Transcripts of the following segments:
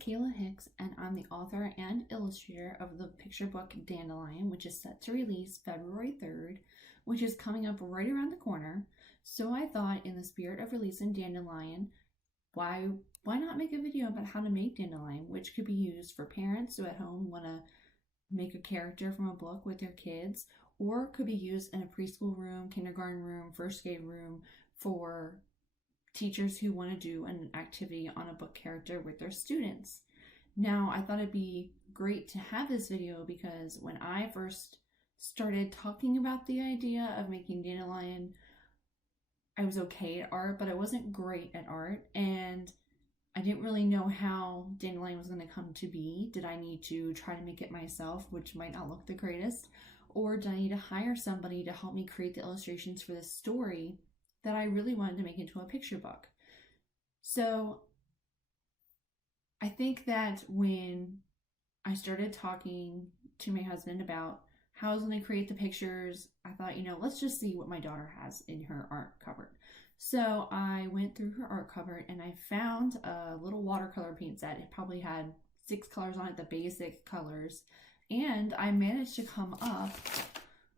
Kayla Hicks, and I'm the author and illustrator of the picture book Dandelion, which is set to release February 3rd, which is coming up right around the corner. So I thought, in the spirit of releasing Dandelion, why not make a video about how to make Dandelion, which could be used for parents who at home want to make a character from a book with their kids, or could be used in a preschool room, kindergarten room, first grade room for teachers who want to do an activity on a book character with their students. Now, I thought it'd be great to have this video because when I first started talking about the idea of making Dandelion, I was okay at art, but I wasn't great at art, and I didn't really know how Dandelion was going to come to be. Did I need to try to make it myself, which might not look the greatest, or did I need to hire somebody to help me create the illustrations for this story that I really wanted to make into a picture book? So I think that when I started talking to my husband about how I was going to create the pictures, I thought, let's just see what my daughter has in her art cupboard. So I went through her art cupboard and I found a little watercolor paint set. It probably had 6 colors on it, the basic colors. And I managed to come up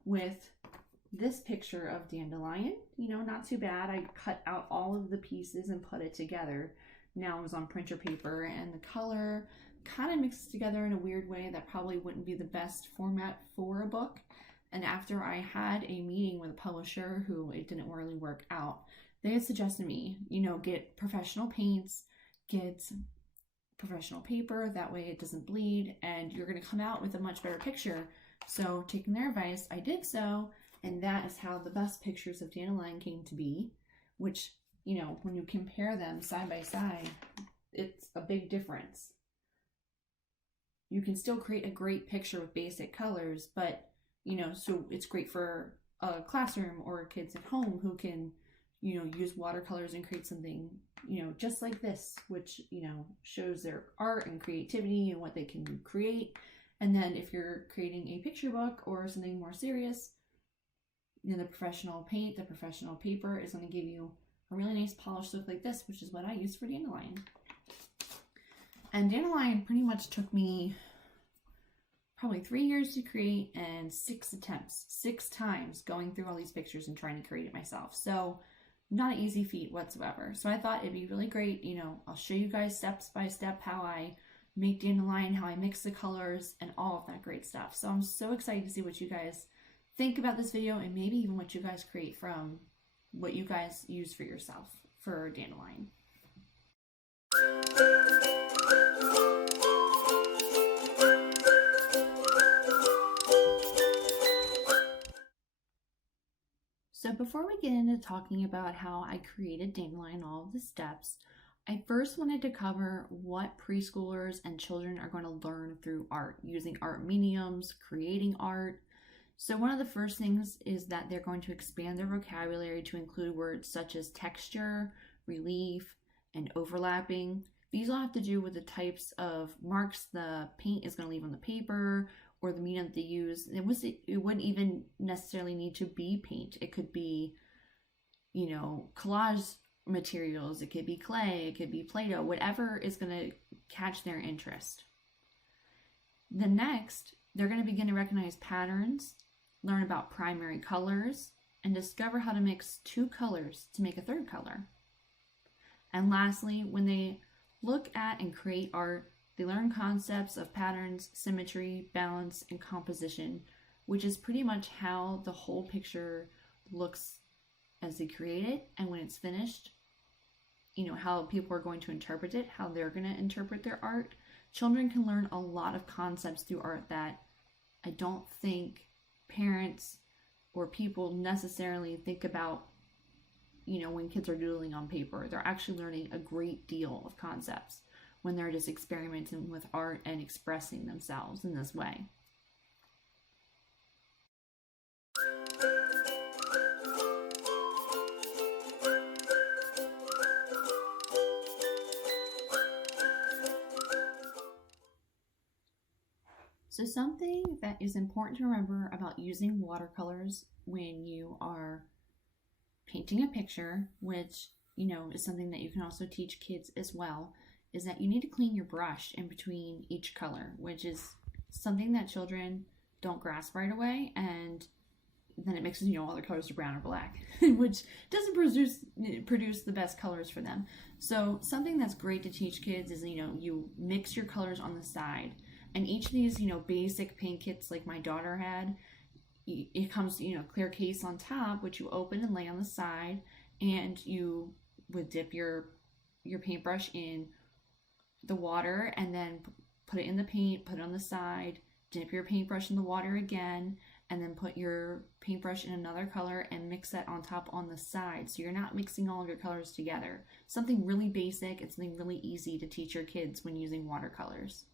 with this picture of Dandelion. Not too bad. I cut out all of the pieces and put it together. Now it was on printer paper, and the color kind of mixes together in a weird way that probably wouldn't be the best format for a book. And after I had a meeting with a publisher who it didn't really work out, they had suggested me, get professional paints, get professional paper, that way it doesn't bleed, and you're going to come out with a much better picture. So taking their advice, I did so, and that is how the best pictures of Dandelion came to be, which, when you compare them side by side, it's a big difference. You can still create a great picture with basic colors, but, so it's great for a classroom or kids at home who can, use watercolors and create something, just like this, which, shows their art and creativity and what they can create. And then if you're creating a picture book or something more serious, the professional paint, the professional paper is going to give you a really nice polished look like this, which is what I use for Dandelion. And Dandelion pretty much took me probably 3 years to create and 6 attempts, 6 times going through all these pictures and trying to create it myself. So not an easy feat whatsoever. So I thought it'd be really great. I'll show you guys steps by step how I make Dandelion, how I mix the colors, and all of that great stuff. So I'm so excited to see what you guys think about this video, and maybe even what you guys create from what you guys use for yourself for Dandelion. So before we get into talking about how I created Dandelion, all of the steps, I first wanted to cover what preschoolers and children are going to learn through art, using art mediums, creating art. So one of the first things is that they're going to expand their vocabulary to include words such as texture, relief, and overlapping. These all have to do with the types of marks the paint is going to leave on the paper, or the medium that they use. It wouldn't even necessarily need to be paint. It could be, collage materials. It could be clay. It could be Play-Doh. Whatever is going to catch their interest. The next, they're going to begin to recognize patterns, learn about primary colors, and discover how to mix 2 colors to make a 3rd color. And lastly, when they look at and create art, they learn concepts of patterns, symmetry, balance, and composition, which is pretty much how the whole picture looks as they create it, and when it's finished, how people are going to interpret it, how they're going to interpret their art. Children can learn a lot of concepts through art that I don't think parents or people necessarily think about, when kids are doodling on paper. They're actually learning a great deal of concepts when they're just experimenting with art and expressing themselves in this way. So something that is important to remember about using watercolors when you are painting a picture, which, is something that you can also teach kids as well, is that you need to clean your brush in between each color, which is something that children don't grasp right away, and then it mixes, all the colors to brown or black, which doesn't produce the best colors for them. So something that's great to teach kids is, you mix your colors on the side. And each of these, basic paint kits like my daughter had, it comes, clear case on top, which you open and lay on the side, and you would dip your paintbrush in the water and then put it in the paint, put it on the side, dip your paintbrush in the water again, and then put your paintbrush in another color and mix that on top on the side. So you're not mixing all of your colors together. Something really basic and something really easy to teach your kids when using watercolors.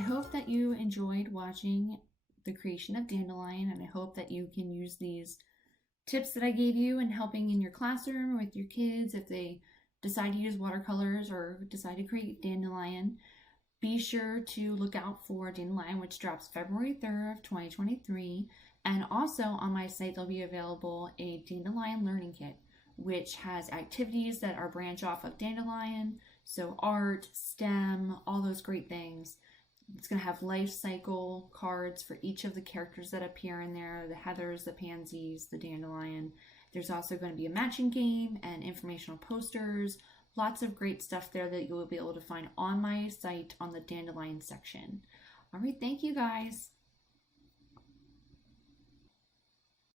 hope that you enjoyed watching the creation of Dandelion, and I hope that you can use these tips that I gave you in helping in your classroom with your kids if they decide to use watercolors or decide to create Dandelion. Be sure to look out for Dandelion, which drops February 3rd of 2023. And also on my site, there'll be available a Dandelion Learning Kit, which has activities that are branch off of Dandelion. So art, STEM, all those great things. It's going to have life cycle cards for each of the characters that appear in there, the heathers, the pansies, the dandelion. There's also going to be a matching game and informational posters. Lots of great stuff there that you will be able to find on my site on the dandelion section. All right, thank you guys.